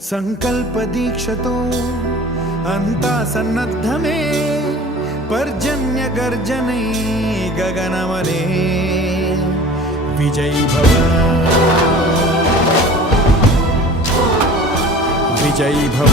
సంకల్ప దీక్షతో అంతా సన్నద్ధమే పర్జన్య గర్జనై గగనమనే విజయీ భవ విజయీ భవ